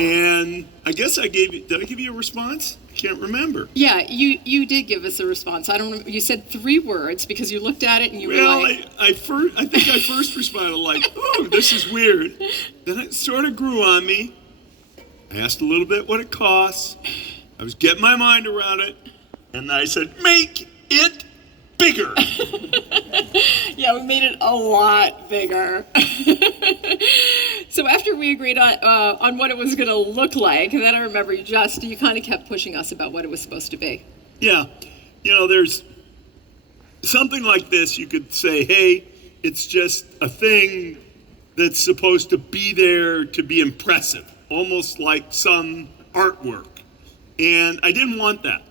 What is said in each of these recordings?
And I guguess did I give you a response? I can't remember. Yeah, you did give us a response. I don't know. You said 3 words because you looked at it and you were like... I think I first responded like, oh, this is weird. Then it sort of grew on me. I asked a little bit what it costs. I was getting my mind around it. And I said, make it bigger. Yeah, we made it a lot bigger. So after we agreed on what it was going to look like, and then I remember you kind of kept pushing us about what it was supposed to be. Yeah, there's something like this. You could say, hey, it's just a thing that's supposed to be there to be impressive, almost like some artwork. And I didn't want that.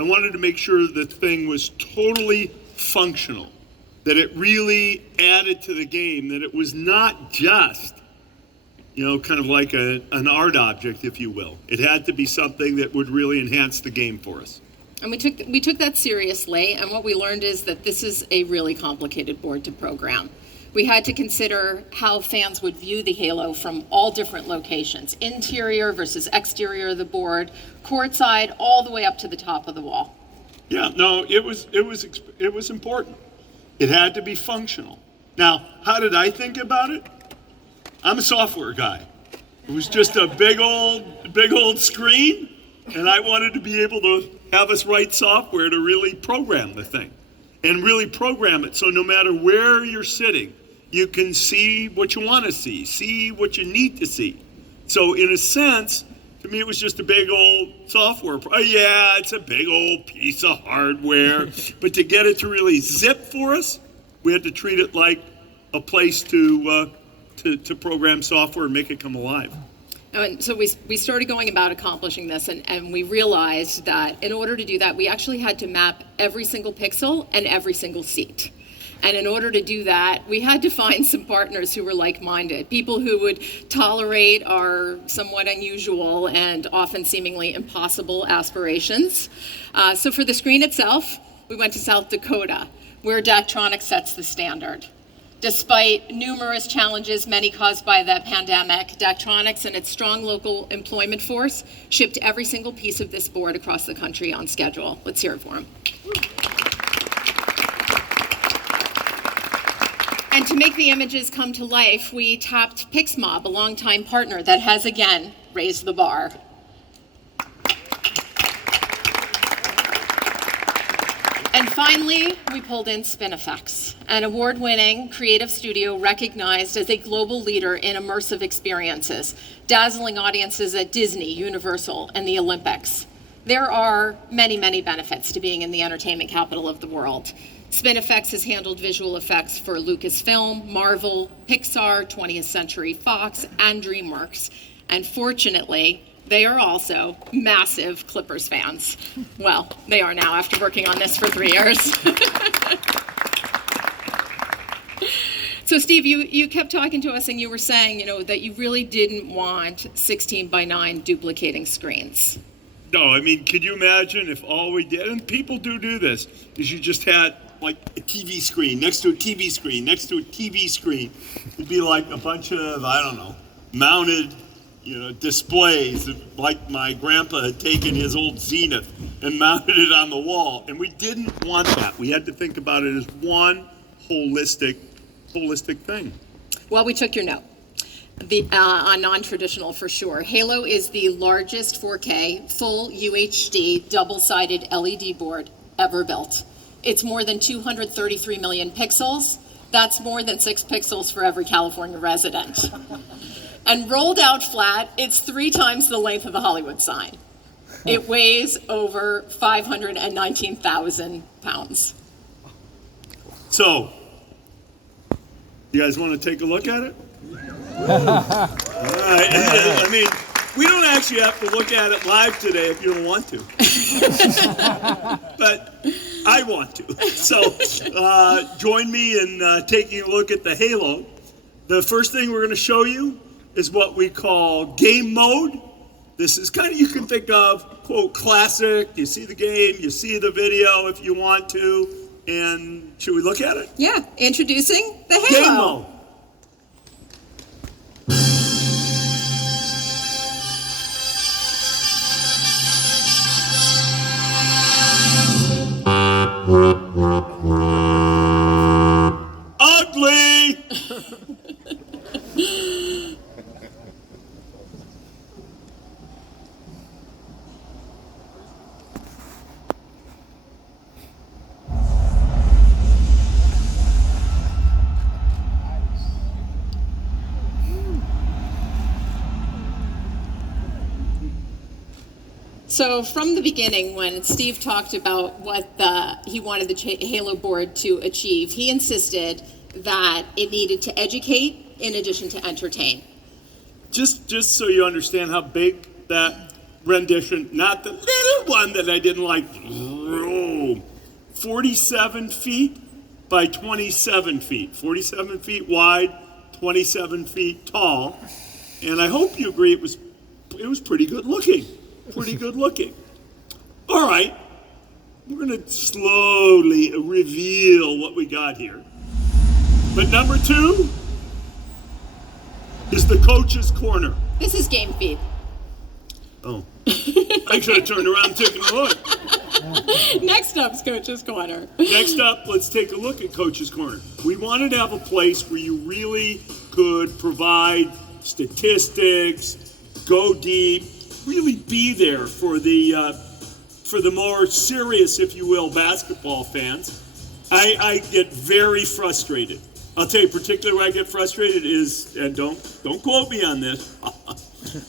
I wanted to make sure the thing was totally functional, that it really added to the game, that it was not just, kind of like an art object, if you will. It had to be something that would really enhance the game for us. And we took that seriously, and what we learned is that this is a really complicated board to program. We had to consider how fans would view the Halo from all different locations, interior versus exterior of the board, courtside, all the way up to the top of the wall. Yeah, no, it was important. It had to be functional. Now, how did I think about it? I'm a software guy. It was just a big old screen, and I wanted to be able to have us write software to really program the thing, and really program it so no matter where you're sitting, you can see what you want to see what you need to see. So in a sense, to me, it was just a big old software. Yeah, it's a big old piece of hardware. But to get it to really zip for us, we had to treat it like a place to program software and make it come alive. And so we started going about accomplishing this, and we realized that in order to do that, we actually had to map every single pixel and every single seat. And in order to do that, we had to find some partners who were like-minded, people who would tolerate our somewhat unusual and often seemingly impossible aspirations. So for the screen itself, we went to South Dakota, where Daktronics sets the standard. Despite numerous challenges, many caused by the pandemic, Daktronics and its strong local employment force shipped every single piece of this board across the country on schedule. Let's hear it for them. And to make the images come to life, we tapped PixMob, a longtime partner that has again raised the bar. And finally, we pulled in SpinFX, an award-winning creative studio recognized as a global leader in immersive experiences, dazzling audiences at Disney, Universal, and the Olympics. There are many, many benefits to being in the entertainment capital of the world. SpinFX has handled visual effects for Lucasfilm, Marvel, Pixar, 20th Century Fox, and DreamWorks. And fortunately, they are also massive Clippers fans. Well, they are now after working on this for 3 years. So Steve, you kept talking to us and you were saying, that you really didn't want 16:9 duplicating screens. No, I mean, could you imagine if all we did, and people do this, is you just had like a TV screen next to a TV screen next to a TV screen. It'd be like a bunch of, mounted, displays, like my grandpa had taken his old Zenith and mounted it on the wall. And we didn't want that. We had to think about it as one holistic thing. Well, we took your note. On non-traditional for sure. Halo is the largest 4K, full UHD, double-sided LED board ever built. It's more than 233 million pixels. That's more than 6 pixels for every California resident. And rolled out flat, it's 3 times the length of the Hollywood sign. It weighs over 519,000 pounds. So, you guys want to take a look at it? All right. I mean, we don't actually have to look at it live today if you don't want to. But I want to. So join me in taking a look at the Halo. The first thing we're going to show you is what we call game mode. This is kind of, you can think of, quote, classic. You see the game, you see the video if you want to. And should we look at it? Yeah, introducing the Halo. Game mode. So from the beginning, when Steve talked about what he wanted the Halo board to achieve, he insisted that it needed to educate in addition to entertain. Just so you understand how big that rendition, not the little one that I didn't like, 47 feet by 27 feet. 47 feet wide, 27 feet tall. And I hope you agree it was pretty good looking. Pretty good looking. All right, we're going to slowly reveal what we got here. But number 2 is the coach's corner. This is game feed. Oh, I should have turned around and taken a look. Next up's Coach's Corner. Next up, let's take a look at Coach's Corner. We wanted to have a place where you really could provide statistics, go deep, really be there for the more serious, if you will, basketball fans. I get very frustrated. I'll tell you, particularly where I get frustrated is, and don't quote me on this,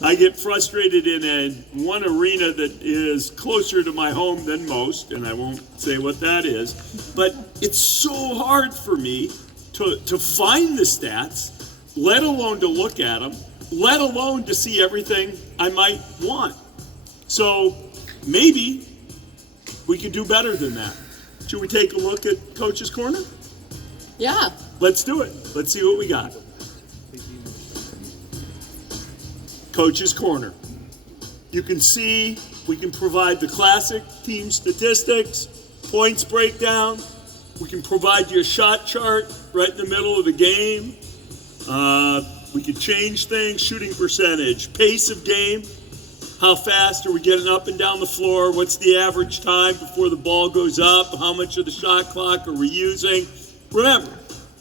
I get frustrated in one arena that is closer to my home than most, and I won't say what that is, but it's so hard for me to find the stats, let alone to look at them, let alone to see everything I might want. So maybe we could do better than that. Should we take a look at Coach's Corner? Yeah. Let's do it. Let's see what we got. Coach's Corner. You can see we can provide the classic team statistics, points breakdown. We can provide you a shot chart right in the middle of the game. We can change things, shooting percentage, pace of game. How fast are we getting up and down the floor? What's the average time before the ball goes up? How much of the shot clock are we using? Remember,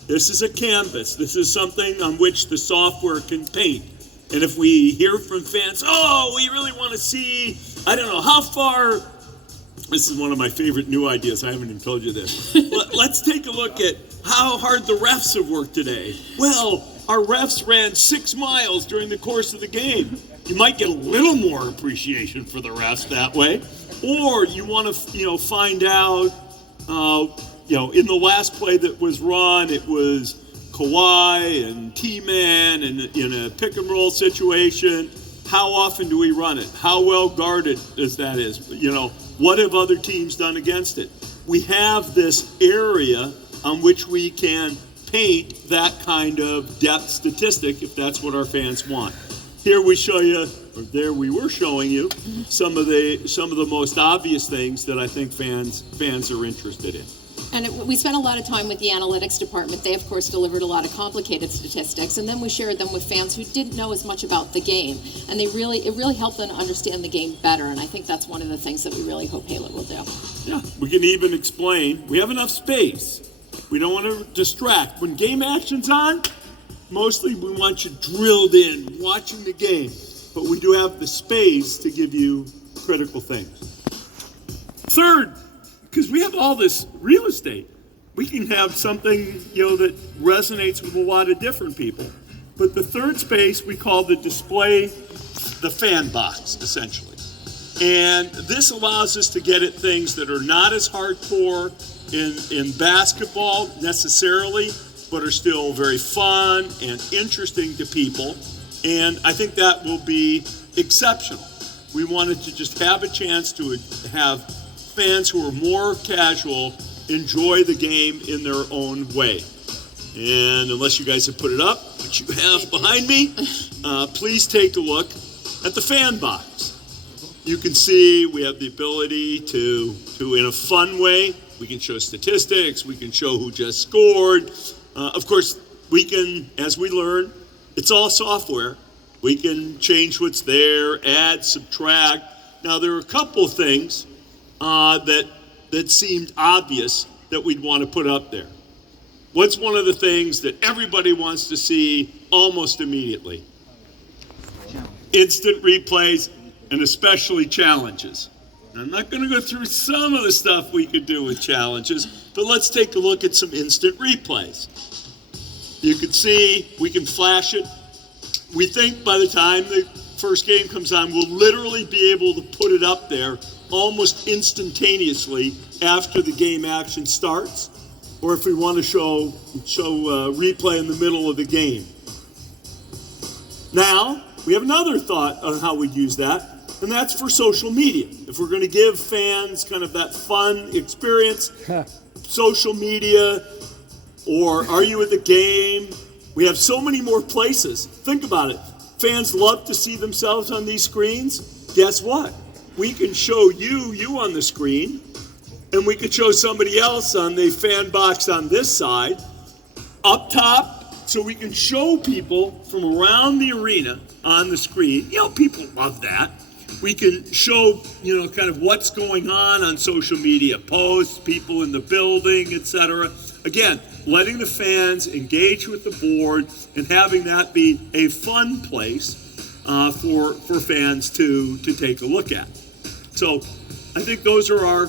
this is a canvas. This is something on which the software can paint. And if we hear from fans, oh, we really want to see, I don't know, how far, this is one of my favorite new ideas, I haven't even told you this. Let's take a look at how hard the refs have worked today. Well, our refs ran 6 miles during the course of the game. You might get a little more appreciation for the refs that way. Or you want to, find out, in the last play that was run, it was Kawhi and T-Man and in a pick and roll situation. How often do we run it? How well guarded is that is? What have other teams done against it? We have this area on which we can paint that kind of depth statistic if that's what our fans want. Here we show you, or there we were showing you, some of the most obvious things that I think fans are interested in. And we spent a lot of time with the analytics department. They, of course, delivered a lot of complicated statistics, and then we shared them with fans who didn't know as much about the game. And it really helped them to understand the game better, and I think that's one of the things that we really hope Halo will do. Yeah, we can even explain, we have enough space. We don't want to distract. When game action's on, mostly we want you drilled in, watching the game. But we do have the space to give you critical things. Third, because we have all this real estate, we can have something, that resonates with a lot of different people. But the third space we call the display, the fan box, essentially. And this allows us to get at things that are not as hardcore in basketball necessarily, but are still very fun and interesting to people. And I think that will be exceptional. We wanted to just have a chance to have fans who are more casual enjoy the game in their own way. And unless you guys have put it up, which you have behind me, please take a look at the fan box. You can see we have the ability to in a fun way, we can show statistics, we can show who just scored. Of course, we can, as we learn, it's all software. We can change what's there, add, subtract. Now, there are a couple things that seemed obvious that we'd want to put up there. What's one of the things that everybody wants to see almost immediately? Instant replays, and especially challenges. I'm not going to go through some of the stuff we could do with challenges, but let's take a look at some instant replays. You can see we can flash it. We think by the time the first game comes on, we'll literally be able to put it up there almost instantaneously after the game action starts, or if we want to show replay in the middle of the game. Now, we have another thought on how we'd use that, and that's for social media. If we're going to give fans kind of that fun experience, social media, or are you at the game? We have so many more places. Think about it. Fans love to see themselves on these screens. Guess what? We can show you on the screen, and we could show somebody else on the fan box on this side, up top, so we can show people from around the arena on the screen. You know, people love that. We can show, kind of what's going on social media, posts, people in the building, etc. Again, letting the fans engage with the board and having that be a fun place for fans to take a look at. So I think those are our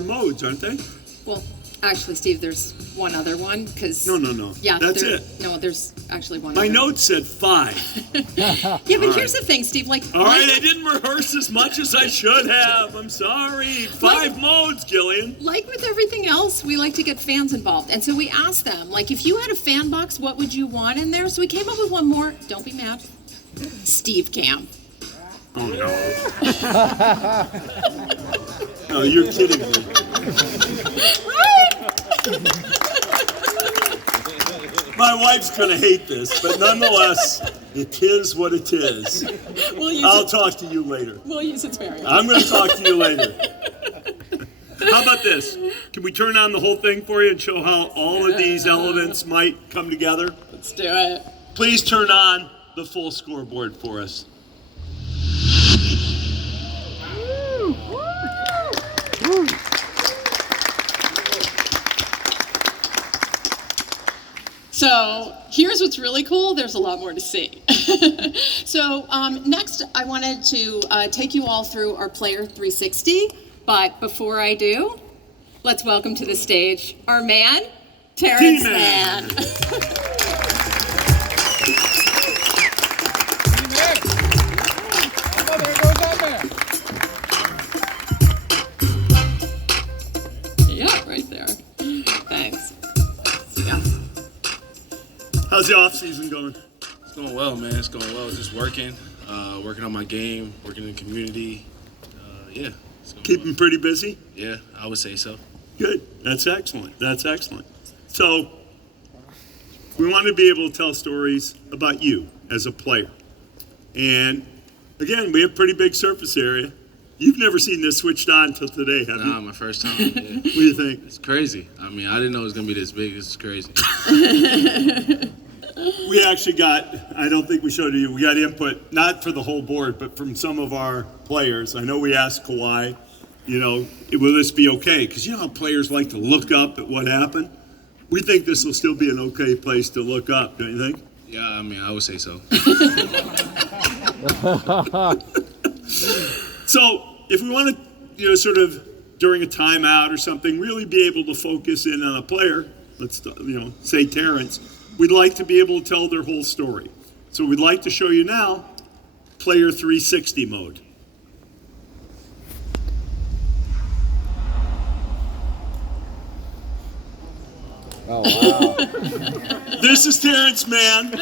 modes, aren't they? Well, actually, Steve, there's one other one because No. Yeah, That's it. No, there's actually one. My other. notes said 5. Yeah, but here's the thing, Steve. All right, I didn't rehearse as much as I should have. I'm sorry. 5 modes, Gillian. Like with everything else, we like to get fans involved. And so we asked them, if you had a fan box, what would you want in there? So we came up with one more. Don't be mad. Steve Cam. Oh, no. No, you're kidding me. Right? My wife's going to hate this, but nonetheless, it is what it is. I'll talk to you later. We'll use its variant. I'm going to talk to you later. How about this? Can we turn on the whole thing for you and show how all of these elements might come together? Let's do it. Please turn on the full scoreboard for us. So here's what's really cool. There's a lot more to see. So next, I wanted to take you all through our Player 360. But before I do, let's welcome to the stage our man, Terrence T-Man. Mann. Yeah, right there. Thanks. Yeah. How's the off season going? It's going well, man. It's going well. Just working on my game, working in the community. Yeah. It's going Keeping pretty busy? Yeah, I would say so. Good. That's excellent. So, we want to be able to tell stories about you as a player. And again, we have pretty big surface area. You've never seen this switched on till today, have you? Nah, my first time. Yeah. What do you think? It's crazy. I mean, I didn't know it was going to be this big. It's crazy. We actually I don't think we showed you, we got input, not for the whole board, but from some of our players. I know we asked Kawhi, will this be okay? Because you know how players like to look up at what happened? We think this will still be an okay place to look up, don't you think? Yeah, I mean, I would say so. So, if we want to, sort of during a timeout or something, really be able to focus in on a player, let's, say Terrence, we'd like to be able to tell their whole story. So we'd like to show you now Player 360 mode. Oh, wow. This is Terrence Mann.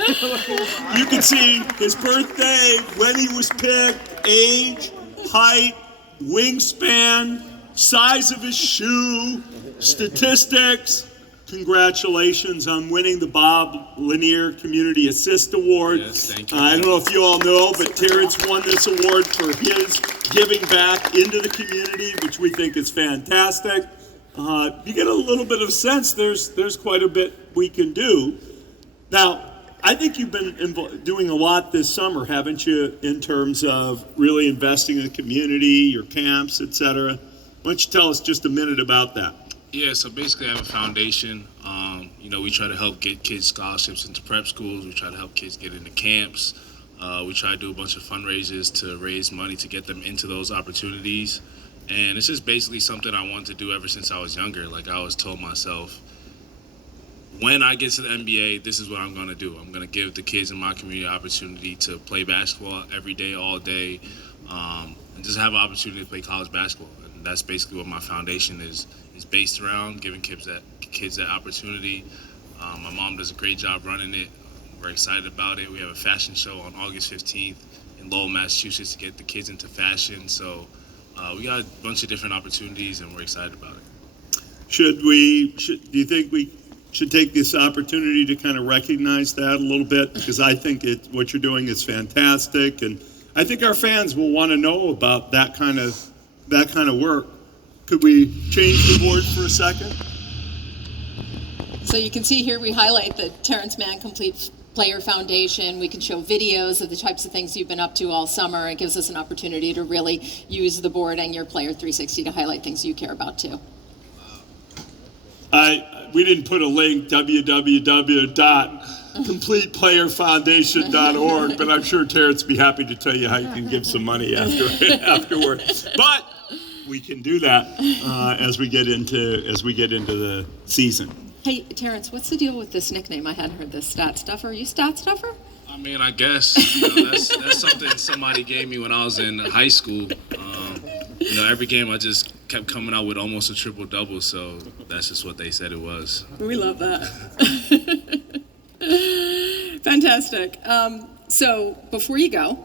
You can see his birthday, when he was picked, age, height, wingspan, size of his shoe, statistics. Congratulations on winning the Bob Lanier Community Assist Award. Yes, thank you. I don't know if you all know, but Terrence won this award for his giving back into the community, which we think is fantastic. You get a little bit of sense there's quite a bit we can do. Now, I think you've been doing a lot this summer, haven't you, in terms of really investing in the community, your camps, etc. Why don't you tell us just a minute about that? Yeah, so basically I have a foundation. We try to help get kids scholarships into prep schools. We try to help kids get into camps. We try to do a bunch of fundraisers to raise money to get them into those opportunities. And it's just basically something I wanted to do ever since I was younger. Like I always told myself, when I get to the NBA, this is what I'm going to do. I'm going to give the kids in my community an opportunity to play basketball every day, all day, and just have an opportunity to play college basketball. And that's basically what my foundation is based around, giving kids that opportunity. My mom does a great job running it. We're excited about it. We have a fashion show on August 15th in Lowell, Massachusetts to get the kids into fashion. So we got a bunch of different opportunities, and we're excited about it. Do you think we should take this opportunity to kind of recognize that a little bit? Because I think what you're doing is fantastic, and I think our fans will want to know about that kind of work. Could we change the board for a second? So you can see here we highlight the Terrence Mann Complete Player Foundation. We can show videos of the types of things you've been up to all summer. It gives us an opportunity to really use the board and your Player 360 to highlight things you care about too. We didn't put a link, www.completeplayerfoundation.org, but I'm sure Terrence would be happy to tell you how you can give some money afterward. But we can do that as we get into the season. Hey, Terrence, what's the deal with this nickname? I hadn't heard this, Stat Stuffer. Are you Stat Stuffer? I mean, I guess that's something somebody gave me when I was in high school. Every game I just kept coming out with almost a triple-double, so that's just what they said it was. We love that. Fantastic. So before you go,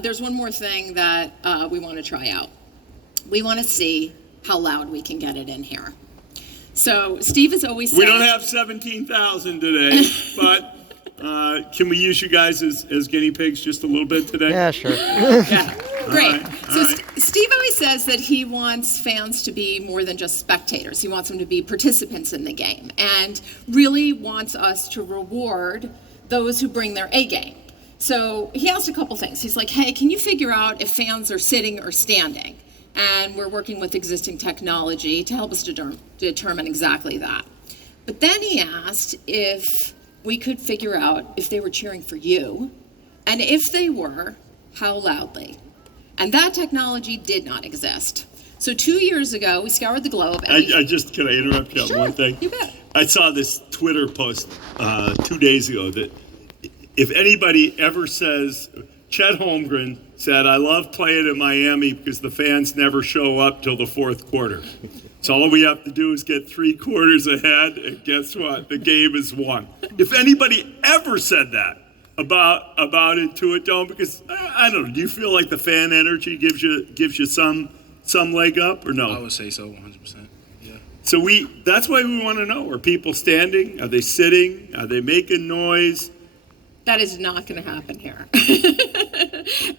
there's one more thing that we want to try out. We want to see how loud we can get it in here. So Steve has always said... We don't have 17,000 today, but can we use you guys as guinea pigs just a little bit today? Yeah, sure. Yeah, great. All right. Steve always says that he wants fans to be more than just spectators. He wants them to be participants in the game and really wants us to reward those who bring their A game. So he asked a couple things. He's like, hey, can you figure out if fans are sitting or standing? And we're working with existing technology to help us determine exactly that. But then he asked if we could figure out if they were cheering for you, and if they were, how loudly. And that technology did not exist. So 2 years ago, we scoured the globe. And can I interrupt you on Sure, one thing? you bet. I saw this Twitter post 2 days ago that if anybody ever says, Chet Holmgren said, I love playing in Miami because the fans never show up till the fourth quarter. So all we have to do is get 3 quarters ahead, and guess what? The game is won. If anybody ever said that about Intuit Dome, because I don't know, do you feel like the fan energy gives you some leg up or no? I would say so, 100%. Yeah. So that's why we want to know. Are people standing? Are they sitting? Are they making noise? That is not going to happen here.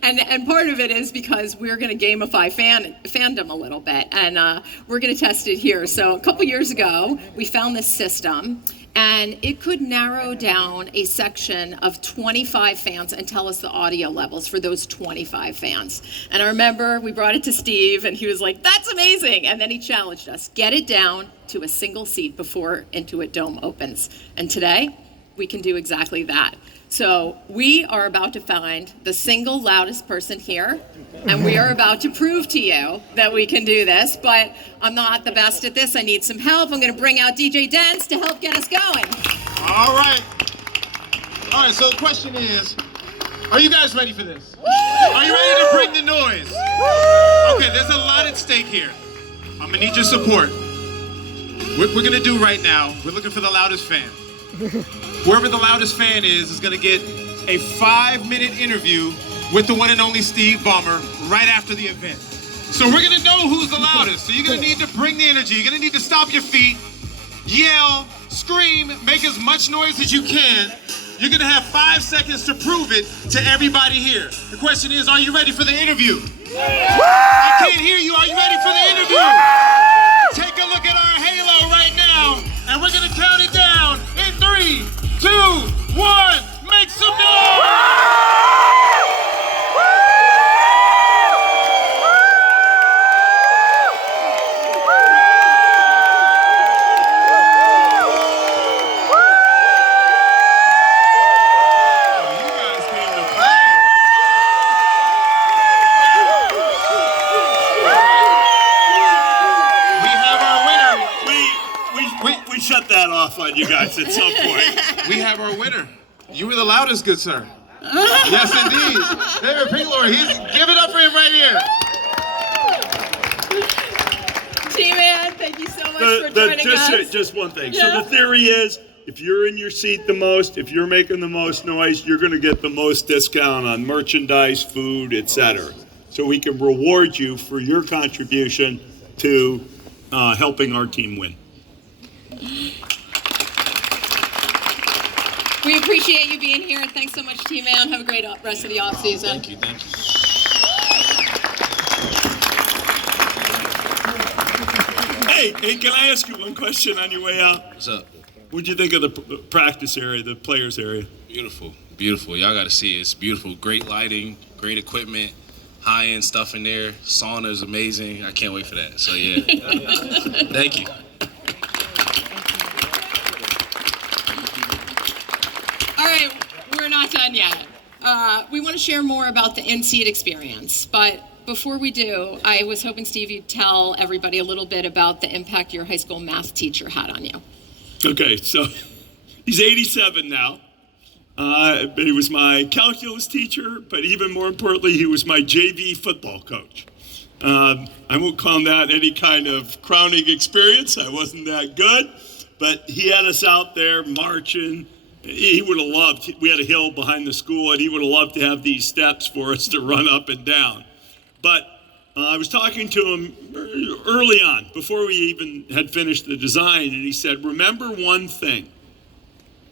and part of it is because we're going to gamify fandom a little bit, and we're going to test it here. So a couple years ago, we found this system, and it could narrow down a section of 25 fans and tell us the audio levels for those 25 fans. And I remember we brought it to Steve, and he was like, that's amazing. And then he challenged us, get it down to a single seat before Intuit Dome opens. And today, we can do exactly that. So we are about to find the single loudest person here, and we are about to prove to you that we can do this, but I'm not the best at this. I need some help. I'm going to bring out DJ Dance to help get us going. All right, so the question is, are you guys ready for this? Are you ready to bring the noise? Okay, there's a lot at stake here. I'm going to need your support. What we're going to do right now, we're looking for the loudest fan. Whoever the loudest fan is going to get a 5-minute interview with the one and only Steve Ballmer right after the event. So we're going to know who's the loudest. So you're going to need to bring the energy. You're going to need to stomp your feet, yell, scream, make as much noise as you can. You're going to have 5 seconds to prove it to everybody here. The question is, are you ready for the interview? I can't hear you. Are you ready for the interview? Take a look at our halo right now, and we're going to count it down in 3, 2, 1. Make some noise! We shut that off off on you guys at some point. We have our winner. You were the loudest, good sir. Yes, indeed. David Pinglor, give it up for him right here. T-Man, thank you so much for joining us. Just one thing. Yeah. So the theory is, if you're in your seat the most, if you're making the most noise, you're going to get the most discount on merchandise, food, etc. So we can reward you for your contribution to helping our team win. We appreciate you being here. Thanks so much, T-Man. Have a great rest of the off season. Thank you. Hey, can I ask you one question on your way out? What's up? What'd you think of the practice area, the players area? Beautiful. Y'all got to see it. It's beautiful. Great lighting, great equipment, high-end stuff in there. Sauna is amazing. I can't wait for that. So yeah, thank you. All right, we're not done yet. We want to share more about the in-seat experience, but before we do, I was hoping, Steve, you'd tell everybody a little bit about the impact your high school math teacher had on you. Okay, so he's 87 now. He was my calculus teacher, but even more importantly, he was my JV football coach. I won't call that any kind of crowning experience. I wasn't that good, but he had us out there marching. He would have loved, we had a hill behind the school, and he would have loved to have these steps for us to run up and down. But I was talking to him early on, before we even had finished the design, and he said, remember one thing.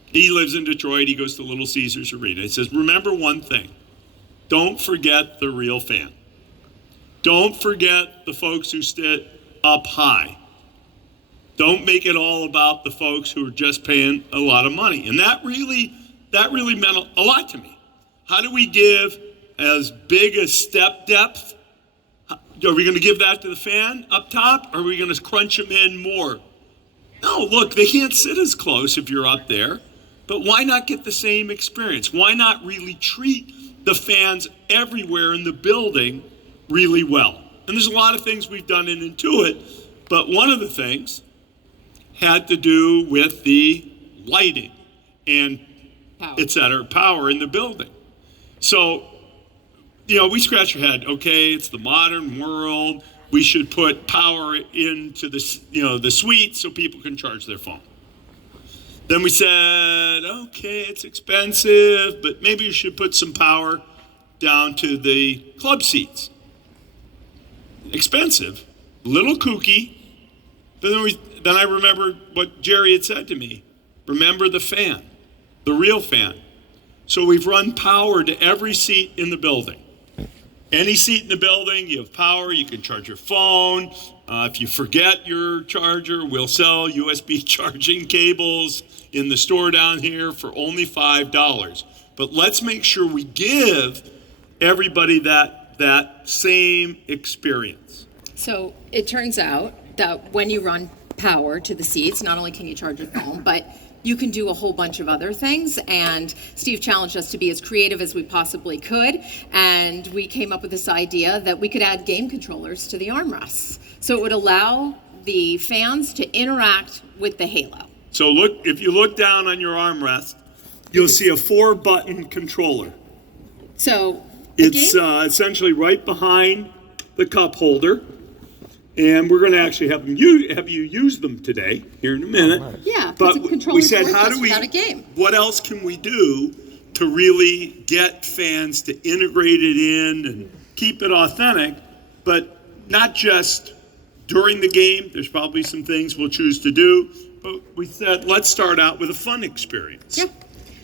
He lives in Detroit. He goes to Little Caesars Arena. He says, remember one thing. Don't forget the real fan. Don't forget the folks who sit up high. Don't make it all about the folks who are just paying a lot of money. And that really meant a lot to me. How do we give as big a step depth? Are we going to give that to the fan up top? Or are we going to crunch them in more? No, look, they can't sit as close if you're up there. But why not get the same experience? Why not really treat the fans everywhere in the building really well? And there's a lot of things we've done in Intuit, but one of the things had to do with the lighting and power in the building. So, we scratch our head, okay, it's the modern world. We should put power into the suite so people can charge their phone. Then we said, okay, it's expensive, but maybe you should put some power down to the club seats. Expensive, a little kooky. But then I remembered what Jerry had said to me. Remember the fan, the real fan. So we've run power to every seat in the building. Any seat in the building, you have power, you can charge your phone. If you forget your charger, we'll sell USB charging cables in the store down here for only $5. But let's make sure we give everybody that same experience. So it turns out that when you run power to the seats, not only can you charge your phone, but you can do a whole bunch of other things. And Steve challenged us to be as creative as we possibly could. And we came up with this idea that we could add game controllers to the armrests. So it would allow the fans to interact with the Halo. So if you look down on your armrest, you'll see a 4-button controller. So it's essentially right behind the cup holder. And we're going to actually have you use them today, here in a minute. Yeah, but we said, without a game. What else can we do to really get fans to integrate it in and keep it authentic, but not just during the game? There's probably some things we'll choose to do, but we said, let's start out with a fun experience. Yeah.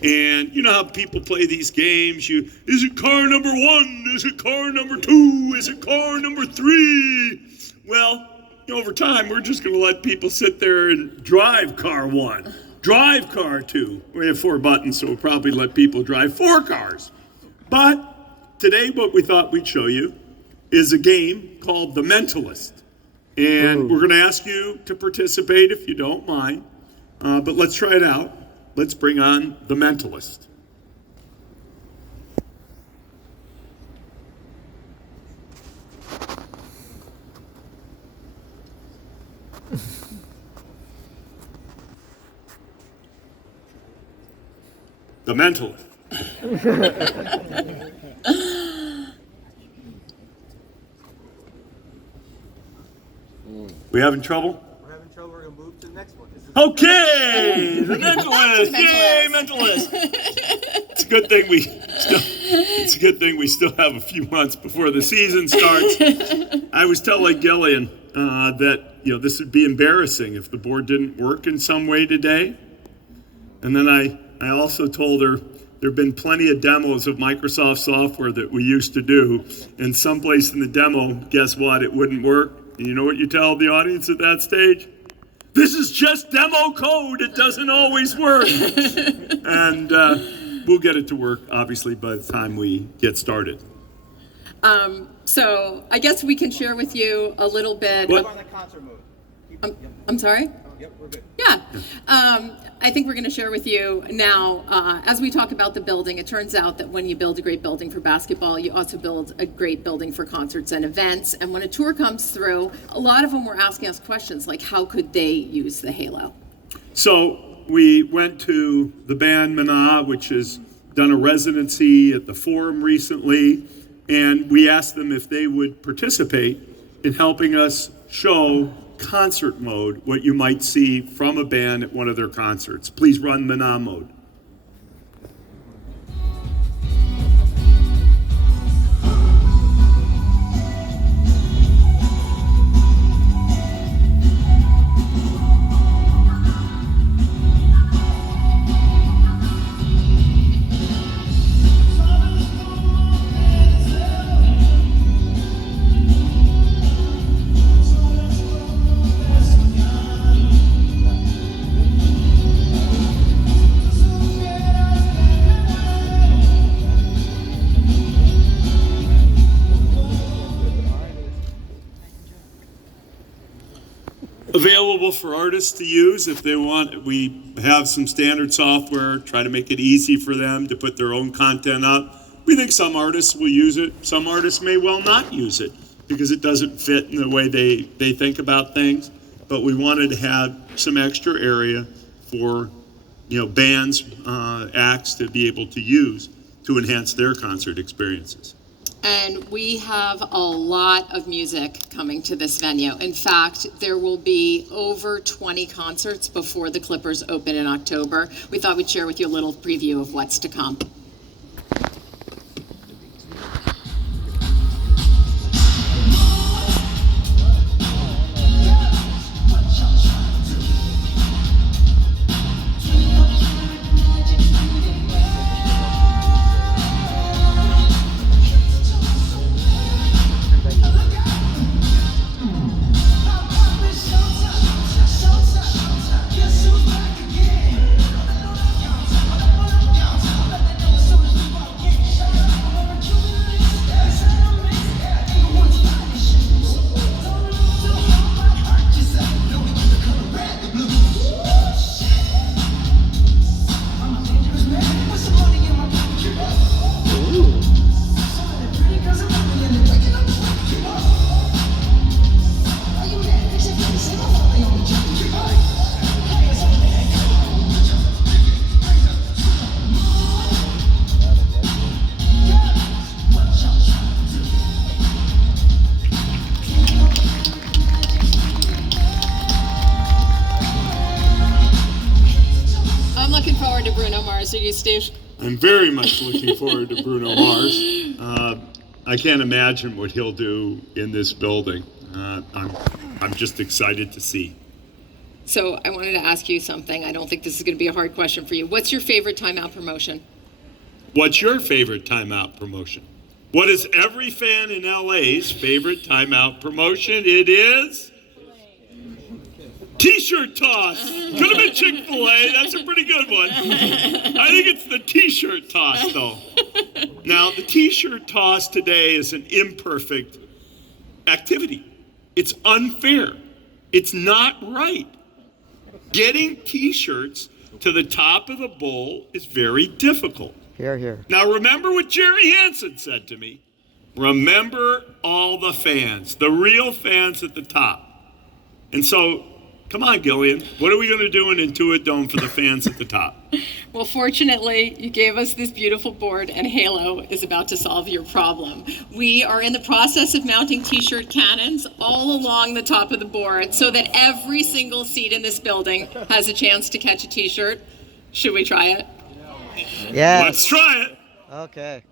And you know how people play these games? Is it car number 1? Is it car number 2? Is it car number 3? Well, over time, we're just going to let people sit there and drive car 1, drive car 2. We have 4 buttons, so we'll probably let people drive 4 cars. But today, what we thought we'd show you is a game called The Mentalist. And we're going to ask you to participate if you don't mind. But let's try it out. Let's bring on The Mentalist. The Mentalist. We having trouble? We're having trouble. We're going to move to the next one. Okay, The Mentalist. Yay, Mentalist. It's a good thing we still have a few months before the season starts. I was telling Gillian that this would be embarrassing if the board didn't work in some way today. And then I also told her there have been plenty of demos of Microsoft software that we used to do, and someplace in the demo, guess what, it wouldn't work. And you know what you tell the audience at that stage? This is just demo code, it doesn't always work. And we'll get it to work, obviously, by the time we get started. So I guess we can share with you a little bit. What? On the concert mode. I'm sorry? Yep, we're good. Yeah. I think we're going to share with you now, as we talk about the building, it turns out that when you build a great building for basketball, you also build a great building for concerts and events. And when a tour comes through, a lot of them were asking us questions like, how could they use the Halo? So we went to the band Mana, which has done a residency at the Forum recently, and we asked them if they would participate in helping us show concert mode, what you might see from a band at one of their concerts. Please run Mana mode. Available for artists to use if they want. We have some standard software, try to make it easy for them to put their own content up. We think some artists will use it. Some artists may well not use it because it doesn't fit in the way they think about things. But we wanted to have some extra area for bands, acts to be able to use to enhance their concert experiences. And we have a lot of music coming to this venue. In fact, there will be over 20 concerts before the Clippers open in October. We thought we'd share with you a little preview of what's to come. Are you, Steve? I'm very much looking forward to Bruno Mars. I can't imagine what he'll do in this building. I'm just excited to see. So I wanted to ask you something. I don't think this is going to be a hard question for you. What's your favorite timeout promotion? What's your favorite timeout promotion? What is every fan in LA's favorite timeout promotion? It is T-shirt toss. Could have been Chick-fil-A. That's a pretty good one. I think it's the T-shirt toss, though. Now, the T-shirt toss today is an imperfect activity. It's unfair. It's not right. Getting T-shirts to the top of the bowl is very difficult. Here. Now, remember what Jerry Hansen said to me. Remember all the fans, the real fans at the top. And so Come on, Gillian. What are we going to do in Intuit Dome for the fans at the top? Well, fortunately, you gave us this beautiful board, and Halo is about to solve your problem. We are in the process of mounting t-shirt cannons all along the top of the board so that every single seat in this building has a chance to catch a t-shirt. Should we try it? Yeah. Let's try it. Okay.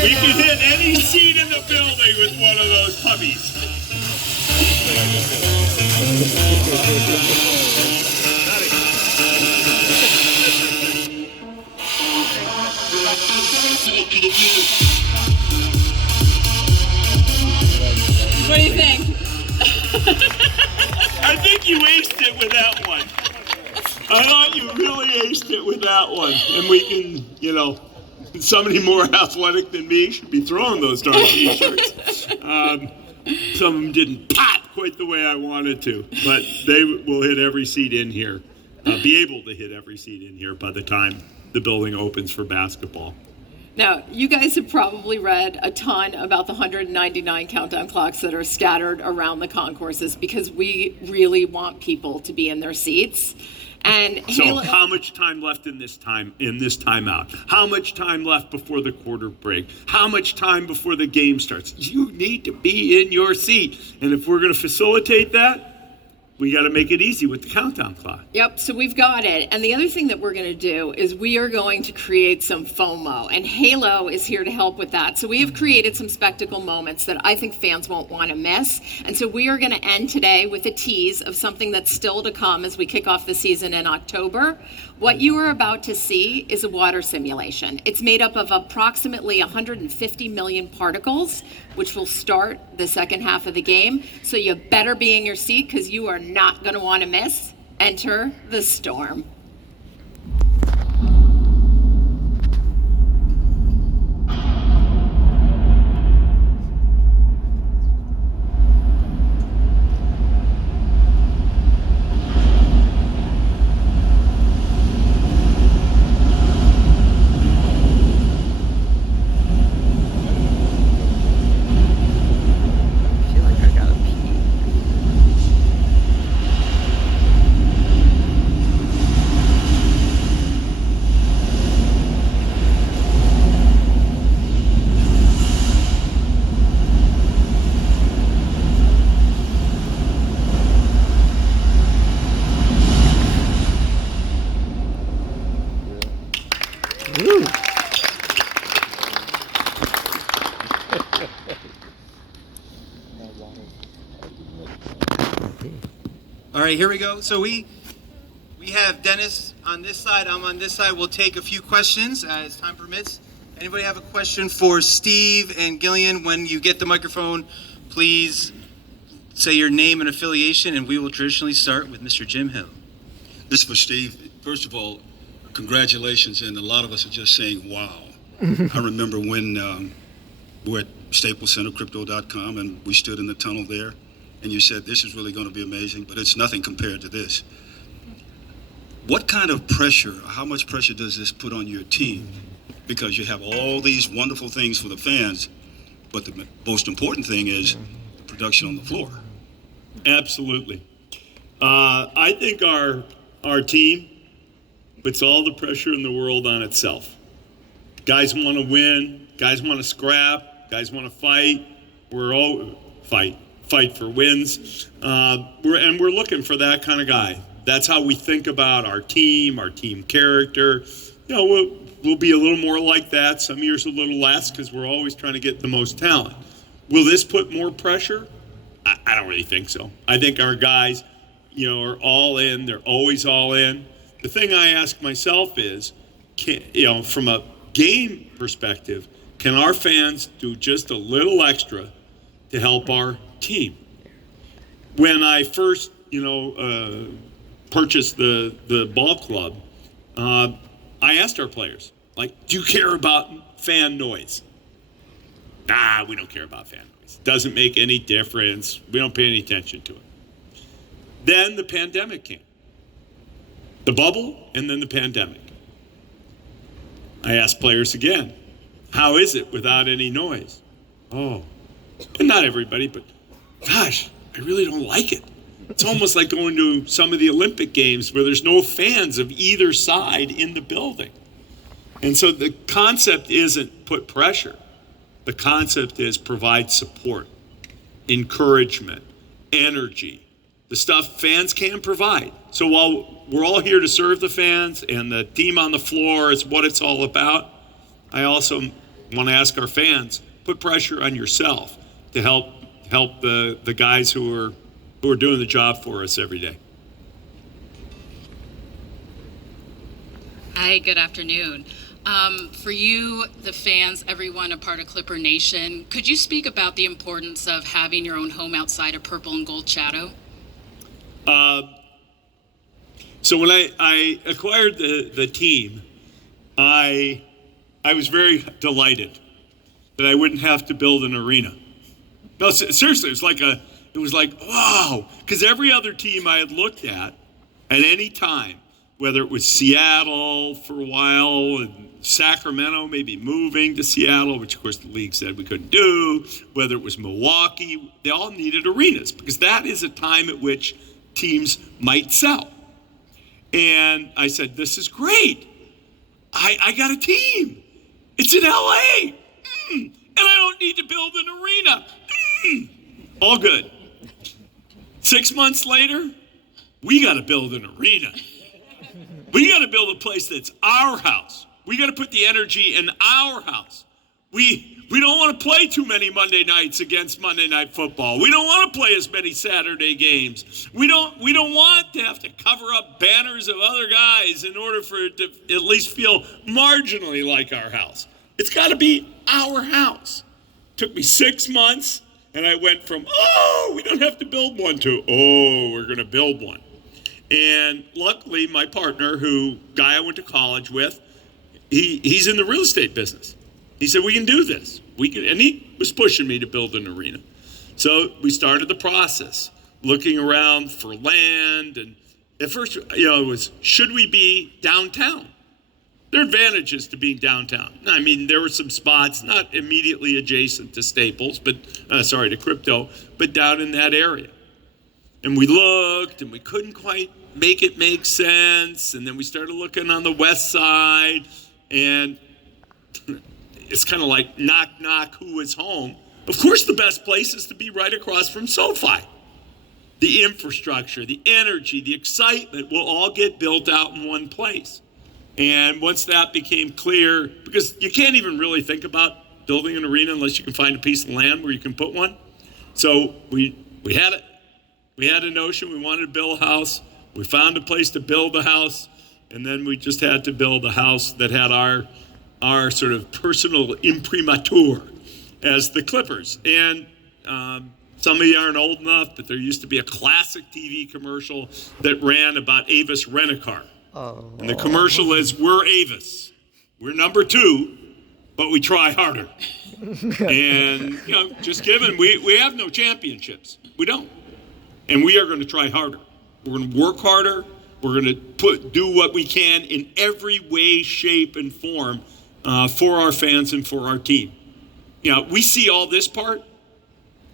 We can hit any seat in the building with one of those puppies. What do you think? I think you aced it with that one. I thought you really aced it with that one. And we can, somebody more athletic than me should be throwing those darn t-shirts. Some of them didn't pop quite the way I wanted to, but they will hit every seat in here, be able to hit every seat in here by the time the building opens for basketball. Now, you guys have probably read a ton about the 199 countdown clocks that are scattered around the concourses because we really want people to be in their seats. And So how much time left in this timeout? How much time left before the quarter break? How much time before the game starts? You need to be in your seat. And if we're going to facilitate that, we got to make it easy with the countdown clock. Yep, so we've got it. And the other thing that we're going to do is we are going to create some FOMO, and Halo is here to help with that. So we have created some spectacle moments that I think fans won't want to miss. And so we are going to end today with a tease of something that's still to come as we kick off the season in October. What you are about to see is a water simulation. It's made up of approximately 150 million particles, which will start the second half of the game. So you better be in your seat because you are not going to want to miss. Enter the storm. I feel like I gotta pee. Woo. All right, here we go. So we have Dennis on this side, I'm on this side. We'll take a few questions as time permits. Anybody have a question for Steve and Gillian? When you get the microphone, please say your name and affiliation, and we will traditionally start with Mr. Jim Hill. This is for Steve. First of all, congratulations, and a lot of us are just saying, wow. I remember when we were at Staples Center, Crypto.com, and we stood in the tunnel there, and you said, this is really going to be amazing, but it's nothing compared to this. What kind of pressure, how much pressure does this put on your team? Because you have all these wonderful things for the fans, but the most important thing is the production on the floor. Absolutely. I think our team puts all the pressure in the world on itself. Guys want to win. Guys want to scrap. Guys want to fight. We're all fight for wins. We're looking for that kind of guy. That's how we think about our team character. You know, we'll be a little more like that. Some years a little less because we're always trying to get the most talent. Will this put more pressure? I don't really think so. I think our guys, are all in. They're always all in. The thing I ask myself is, from a game perspective, can our fans do just a little extra to help our team? When I first purchased the ball club, I asked our players, like, do you care about fan noise? Nah, we don't care about fan noise. Doesn't make any difference. We don't pay any attention to it. Then the pandemic came. The bubble and then the pandemic. I asked players again, how is it without any noise? Oh, and not everybody, but gosh, I really don't like it. It's almost like going to some of the Olympic Games where there's no fans of either side in the building. And so the concept isn't put pressure. The concept is provide support, encouragement, energy, the stuff fans can provide. So while we're all here to serve the fans and the team on the floor is what it's all about, I also want to ask our fans, put pressure on yourself to help the guys who are doing the job for us every day. Hi, good afternoon. For you, the fans, everyone a part of Clipper Nation, could you speak about the importance of having your own home outside of purple and gold shadow? So when I acquired the team, I was very delighted that I wouldn't have to build an arena. No, seriously, it was like, wow, because every other team I had looked at any time, whether it was Seattle for a while and Sacramento maybe moving to Seattle, which of course the league said we couldn't do, whether it was Milwaukee, they all needed arenas because that is a time at which teams might sell. And I said, this is great. I got a team. It's in LA. And I don't need to build an arena. All good. 6 months later, we got to build an arena. We got to build a place that's our house. We got to put the energy in our house. We don't want to play too many Monday nights against Monday Night Football. We don't want to play as many Saturday games. We don't want to have to cover up banners of other guys in order for it to at least feel marginally like our house. It's got to be our house. Took me 6 months, and I went from, oh, we don't have to build one to, oh, we're going to build one. And luckily, my partner, guy I went to college with, he's in the real estate business. He said, we can do this. And he was pushing me to build an arena. So we started the process, looking around for land. And at first, it was, should we be downtown? There are advantages to being downtown. I mean, there were some spots not immediately adjacent to Staples, to Crypto, but down in that area. And we looked, and we couldn't quite make it make sense. And then we started looking on the west side, and it's kind of like knock, knock, who is home? Of course, the best place is to be right across from SoFi. The infrastructure, the energy, the excitement will all get built out in one place. And once that became clear, because you can't even really think about building an arena unless you can find a piece of land where you can put one. So we had it. We had a notion, we wanted to build a house. We found a place to build the house, and then we just had to build a house that had our sort of personal imprimatur as the Clippers. And some of you aren't old enough, but there used to be a classic TV commercial that ran about Avis Rent-A-Car. Oh. And the commercial is, we're Avis. We're number 2, but we try harder. And, just given, we have no championships. We don't. And we are going to try harder. We're going to work harder. We're going to do what we can in every way, shape, and form for our fans and for our team. We see all this part,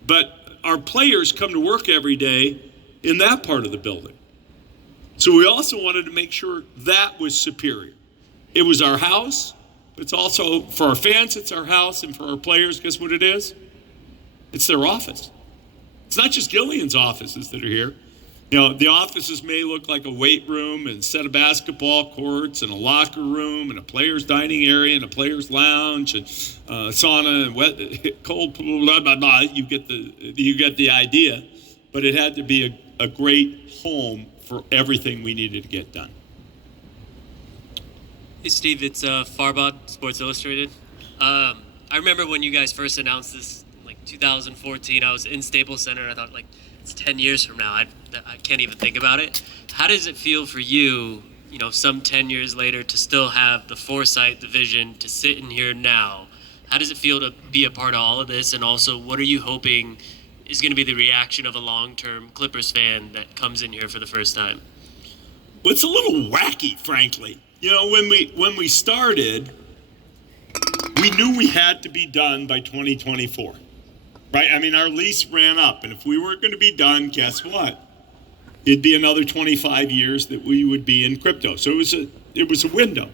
but our players come to work every day in that part of the building. So we also wanted to make sure that was superior. It was our house. It's also, for our fans, it's our house. And for our players, guess what it is? It's their office. It's not just Gillian's offices that are here. The offices may look like a weight room and a set of basketball courts and a locker room and a player's dining area and a player's lounge and sauna and wet, cold, blah, blah, blah. You get the idea. But it had to be a great home for everything we needed to get done. Hey, Steve, it's Farbod, Sports Illustrated. I remember when you guys first announced this, 2014. I was in Staples Center, and I thought, like, it's 10 years from now. I can't even think about it. How does it feel for you, some 10 years later, to still have the foresight, the vision, to sit in here now? How does it feel to be a part of all of this? And also, what are you hoping is going to be the reaction of a long-term Clippers fan that comes in here for the first time? Well, it's a little wacky, frankly. When we started, we knew we had to be done by 2024, right? I mean, our lease ran up, and if we weren't going to be done, guess what? It'd be another 25 years that we would be in crypto. So it was a window.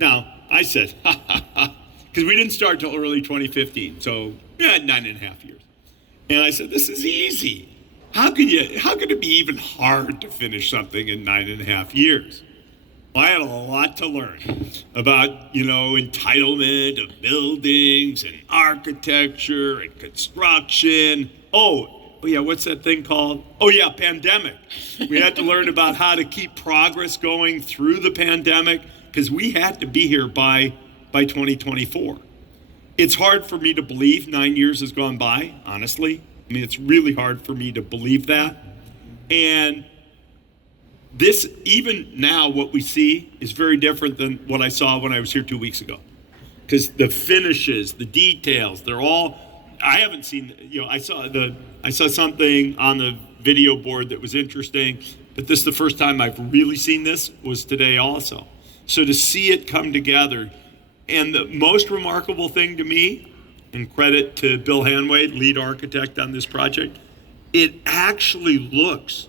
Now, I said, because we didn't start till early 2015, so 9.5 years. And I said, this is easy. How could it be even hard to finish something in 9.5 years? Well, I had a lot to learn about, entitlement of buildings and architecture and construction. Oh yeah, what's that thing called? Oh yeah, pandemic. We had to learn about how to keep progress going through the pandemic because we had to be here by 2024. It's hard for me to believe 9 years has gone by, honestly. I mean, it's really hard for me to believe that. And this, even now, what we see is very different than what I saw when I was here 2 weeks ago. Because the finishes, the details, they're all, I haven't seen, I saw something on the video board that was interesting, but this is the first time I've really seen this was today also. So to see it come together, and the most remarkable thing to me, and credit to Bill Hanway, lead architect on this project, it actually looks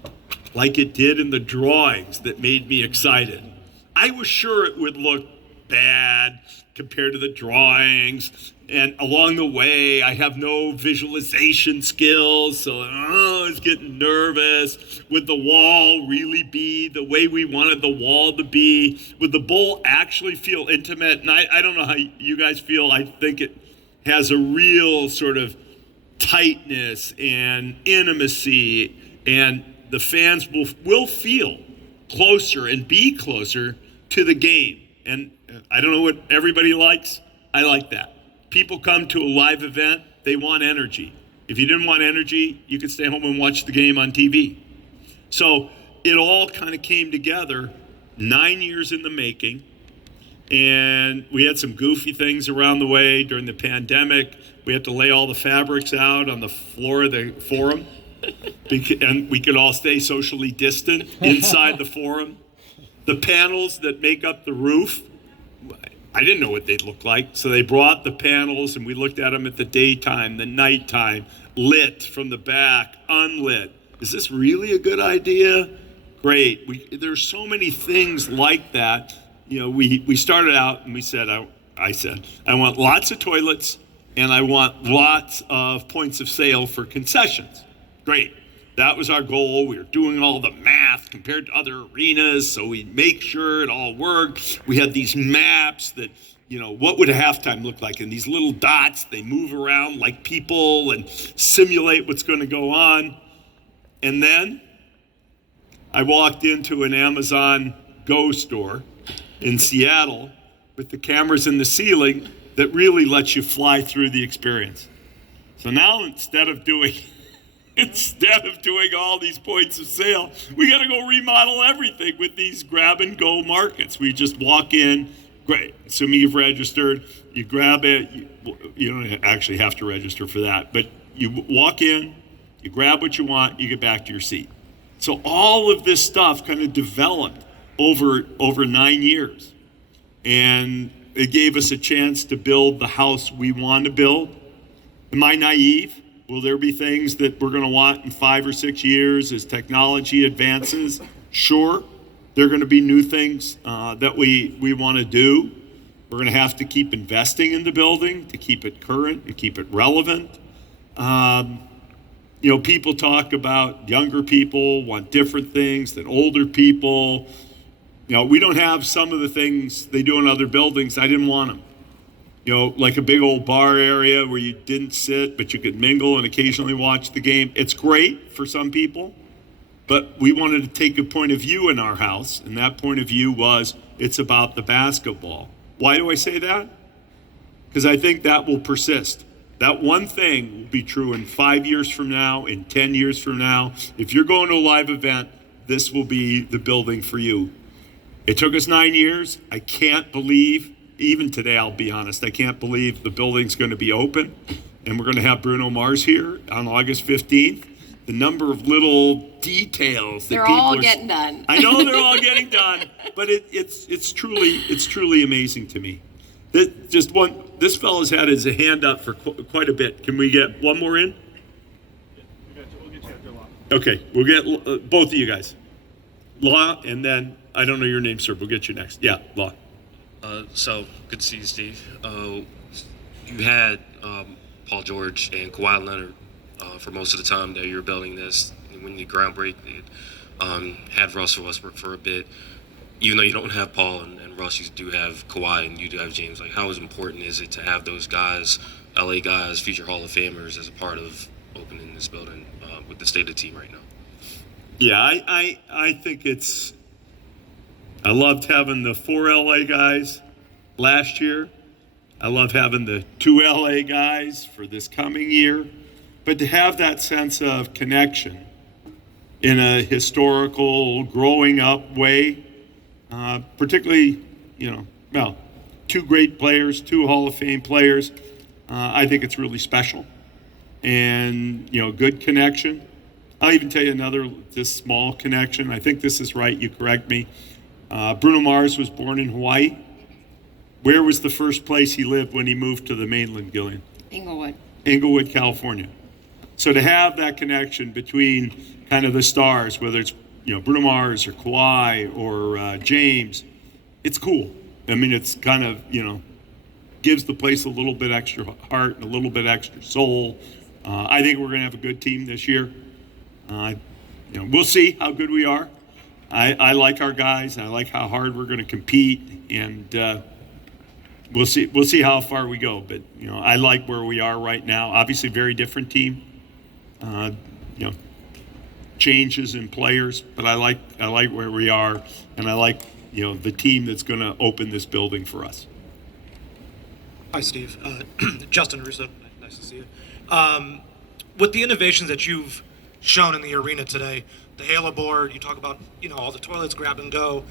like it did in the drawings that made me excited. I was sure it would look bad compared to the drawings, and along the way, I have no visualization skills, so I was getting nervous. Would the wall really be the way we wanted the wall to be? Would the bowl actually feel intimate? And I don't know how you guys feel. I think it has a real sort of tightness and intimacy, and the fans will feel closer and be closer to the game. And I don't know what everybody likes. I like that. People come to a live event, they want energy. If you didn't want energy, you could stay home and watch the game on TV. So it all kind of came together 9 years in the making. And we had some goofy things around the way during the pandemic. We had to lay all the fabrics out on the floor of the forum. And we could all stay socially distant inside the forum. The panels that make up the roof, I didn't know what they'd look like. So they brought the panels and we looked at them at the daytime, the nighttime, lit from the back, unlit. Is this really a good idea? Great. There's so many things like that. We started out and we said, I said, I want lots of toilets and I want lots of points of sale for concessions. Great. That was our goal. We were doing all the math compared to other arenas, so we make sure it all worked. We had these maps that, what would a halftime look like? And these little dots, they move around like people and simulate what's going to go on. And then I walked into an Amazon Go store in Seattle with the cameras in the ceiling that really lets you fly through the experience. So now instead of doing all these points of sale, we got to go remodel everything with these grab and go markets. We just walk in, great, assuming you've registered, you grab it, you don't actually have to register for that, but you walk in, you grab what you want, you get back to your seat. So all of this stuff kind of developed over 9 years. And it gave us a chance to build the house we want to build. Am I naive? Will there be things that we're going to want in 5 or 6 years as technology advances? Sure. There are going to be new things that we want to do. We're going to have to keep investing in the building to keep it current and keep it relevant. People talk about younger people want different things than older people. We don't have some of the things they do in other buildings. I didn't want them. Like a big old bar area where you didn't sit, but you could mingle and occasionally watch the game. It's great for some people, but we wanted to take a point of view in our house, and that point of view was it's about the basketball. Why do I say that? Because I think that will persist. That one thing will be true in 5 years from now, in 10 years from now. If you're going to a live event, this will be the building for you. It took us 9 years. I can't believe, even today, I'll be honest, I can't believe the building's going to be open and we're going to have Bruno Mars here on August 15th. The number of little details that They're people all are, getting done. I know they're all getting done, but it's truly amazing to me. This fellow's had his hand up for quite a bit. Can we get one more in? We'll get you after Law. Okay, we'll get both of you guys. Law, and then, I don't know your name, sir. We'll get you next. Yeah, Law. So good to see you, Steve. You had Paul George and Kawhi Leonard for most of the time that you were building this. When you groundbreak, had Russell Westbrook for a bit. Even though you don't have Paul and Russ, you do have Kawhi and you do have James. Like, how important is it to have those guys, LA guys, future Hall of Famers, as a part of opening this building with the state of the team right now? Yeah, I think I loved having the 4 LA guys last year. I love having the 2 LA guys for this coming year. But to have that sense of connection in a historical, growing up way, particularly, 2 great players, 2 Hall of Fame players, I think it's really special. And, good connection. I'll even tell you another, this small connection. I think this is right, you correct me. Bruno Mars was born in Hawaii. Where was the first place he lived when he moved to the mainland, Gillian? Inglewood, California. So to have that connection between kind of the stars, whether it's Bruno Mars or Kawhi or James, it's cool. I mean, it's kind of gives the place a little bit extra heart and a little bit extra soul. I think we're going to have a good team this year. We'll see how good we are. I like our guys. I like how hard we're going to compete, and we'll see how far we go. But I like where we are right now. Obviously, very different team. Changes in players, but I like where we are, and I like the team that's going to open this building for us. Hi, Steve. Justin Russo. Nice to see you. With the innovations that you've shown in the arena today, the Halo board, you talk about all the toilets, grab and go.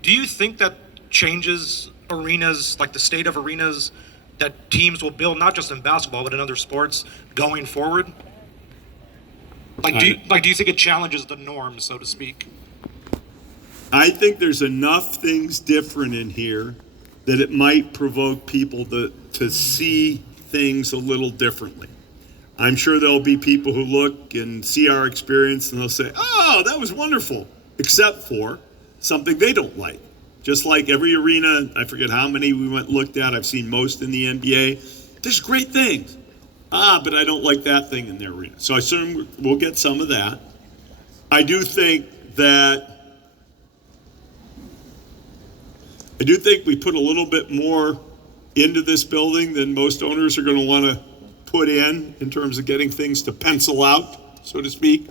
Do you think that changes arenas, like the state of arenas that teams will build, not just in basketball but in other sports, going forward? Do you think it challenges the norm, so to speak? I think there's enough things different in here that it might provoke people to see things a little differently. I'm sure there'll be people who look and see our experience and they'll say, oh, that was wonderful, except for something they don't like. Just like every arena, I forget how many we went and looked at, I've seen most in the NBA, there's great things. But I don't like that thing in their arena. So I assume we'll get some of that. I do think we put a little bit more into this building than most owners are going to want to put in terms of getting things to pencil out, so to speak.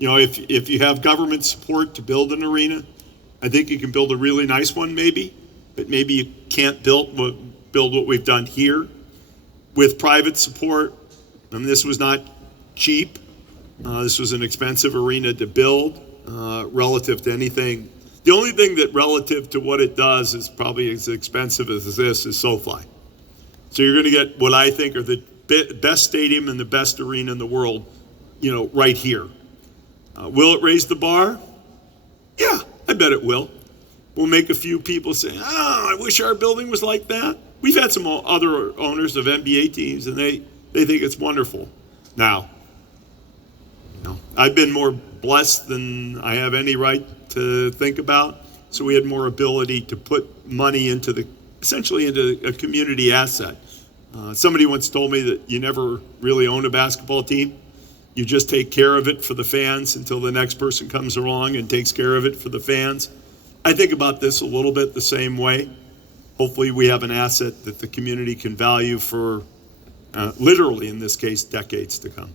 If you have government support to build an arena, I think you can build a really nice one maybe, but maybe you can't build what we've done here. With private support, this was not cheap. This was an expensive arena to build relative to anything. The only thing that relative to what it does is probably as expensive as this is SoFi. So you're going to get what I think are the best stadium and the best arena in the world, right here. Will it raise the bar? Yeah, I bet it will. We'll make a few people say, I wish our building was like that. We've had some other owners of NBA teams, and they think it's wonderful. Now, I've been more blessed than I have any right to think about, so we had more ability to put money essentially into a community asset. Somebody once told me that you never really own a basketball team. You just take care of it for the fans until the next person comes along and takes care of it for the fans. I think about this a little bit the same way. Hopefully we have an asset that the community can value for, literally in this case, decades to come.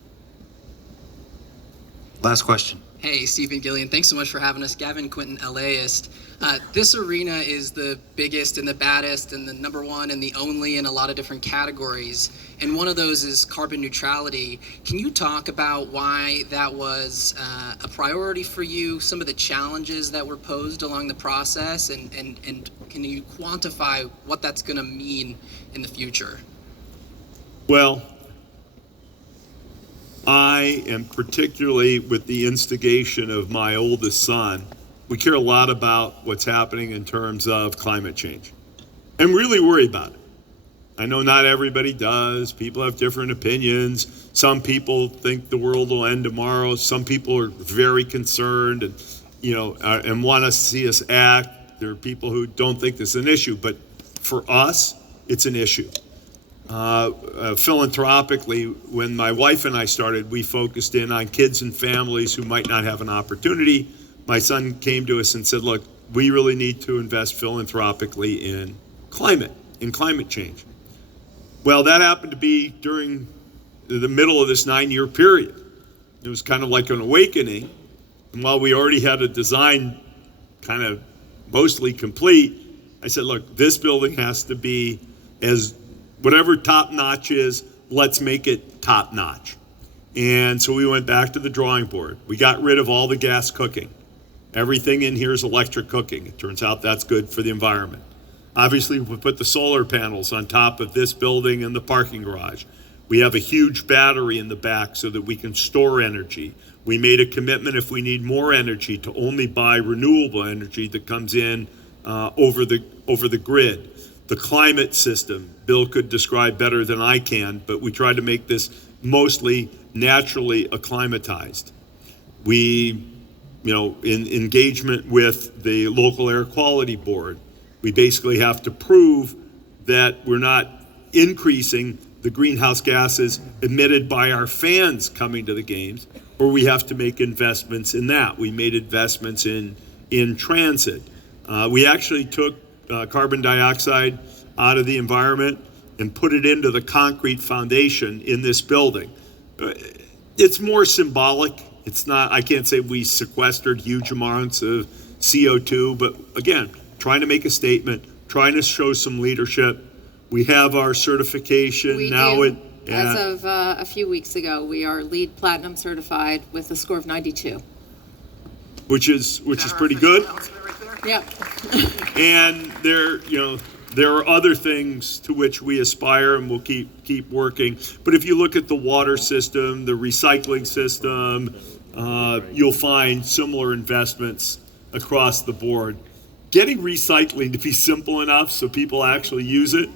Last question. Hey, Steve and Gillian, thanks so much for having us. Gavin Quinton, LAist. This arena is the biggest and the baddest and the number one and the only in a lot of different categories. and one of those is carbon neutrality. Can you talk about why that was a priority for you, some of the challenges that were posed along the process, and can you quantify what that's going to mean in the future? Well, I am particularly with the instigation of my oldest son, we care a lot about what's happening in terms of climate change and really worry about it. I know not everybody does. People have different opinions. Some people think the world will end tomorrow. Some people are very concerned and, and want to see us act. There are people who don't think this is an issue, but for us, it's an issue. Philanthropically, when my wife and I started, we focused in on kids and families who might not have an opportunity. My son came to us and said, look, we really need to invest philanthropically in climate change. Well, that happened to be during the middle of this 9-year period. It was kind of like an awakening. And while we already had a design kind of mostly complete, I said, look, this building has to be as whatever top notch is, let's make it top notch. And so we went back to the drawing board. We got rid of all the gas cooking. Everything in here is electric cooking. It turns out that's good for the environment. Obviously, we put the solar panels on top of this building and the parking garage. We have a huge battery in the back so that we can store energy. We made a commitment if we need more energy to only buy renewable energy that comes in over the grid. The climate system, Bill could describe better than I can, but we tried to make this mostly naturally acclimatized. We, in engagement with the local air quality board, we basically have to prove that we're not increasing the greenhouse gases emitted by our fans coming to the games, or we have to make investments in that. We made investments in transit. We actually took carbon dioxide out of the environment and put it into the concrete foundation in this building. It's more symbolic. It's not, I can't say we sequestered huge amounts of CO2, but again, trying to make a statement, trying to show some leadership. We have our certification We now. do. As of a few weeks ago, we are LEED Platinum certified with a score of 92. Which is pretty good. Yep. And there are other things to which we aspire, and we'll keep working. But if you look at the water system, the recycling system, you'll find similar investments across the board. Getting recycling to be simple enough so people actually use it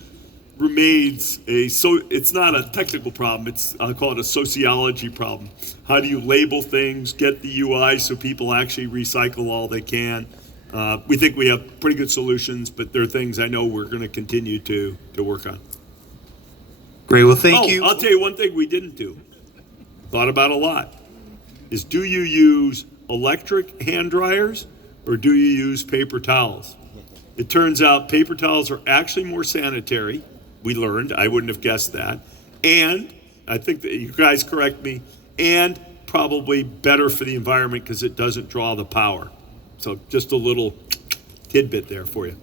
remains it's not a technical problem, I'll call it a sociology problem. How do you label things, get the UI so people actually recycle all they can? We think we have pretty good solutions, but there are things I know we're going to continue to work on. Great, well, thank you. I'll tell you one thing we didn't do, thought about a lot, is do you use electric hand dryers or do you use paper towels? It turns out paper towels are actually more sanitary. We learned, I wouldn't have guessed that. And I think that you guys correct me, and probably better for the environment because it doesn't draw the power. So just a little tidbit there for you.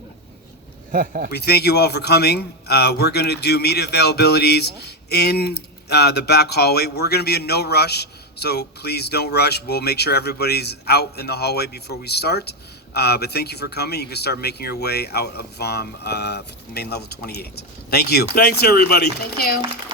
We thank you all for coming. We're going to do media availabilities in the back hallway. We're going to be in no rush, so please don't rush. We'll make sure everybody's out in the hallway before we start. But thank you for coming. You can start making your way out of main level 28. Thank you. Thanks, everybody. Thank you.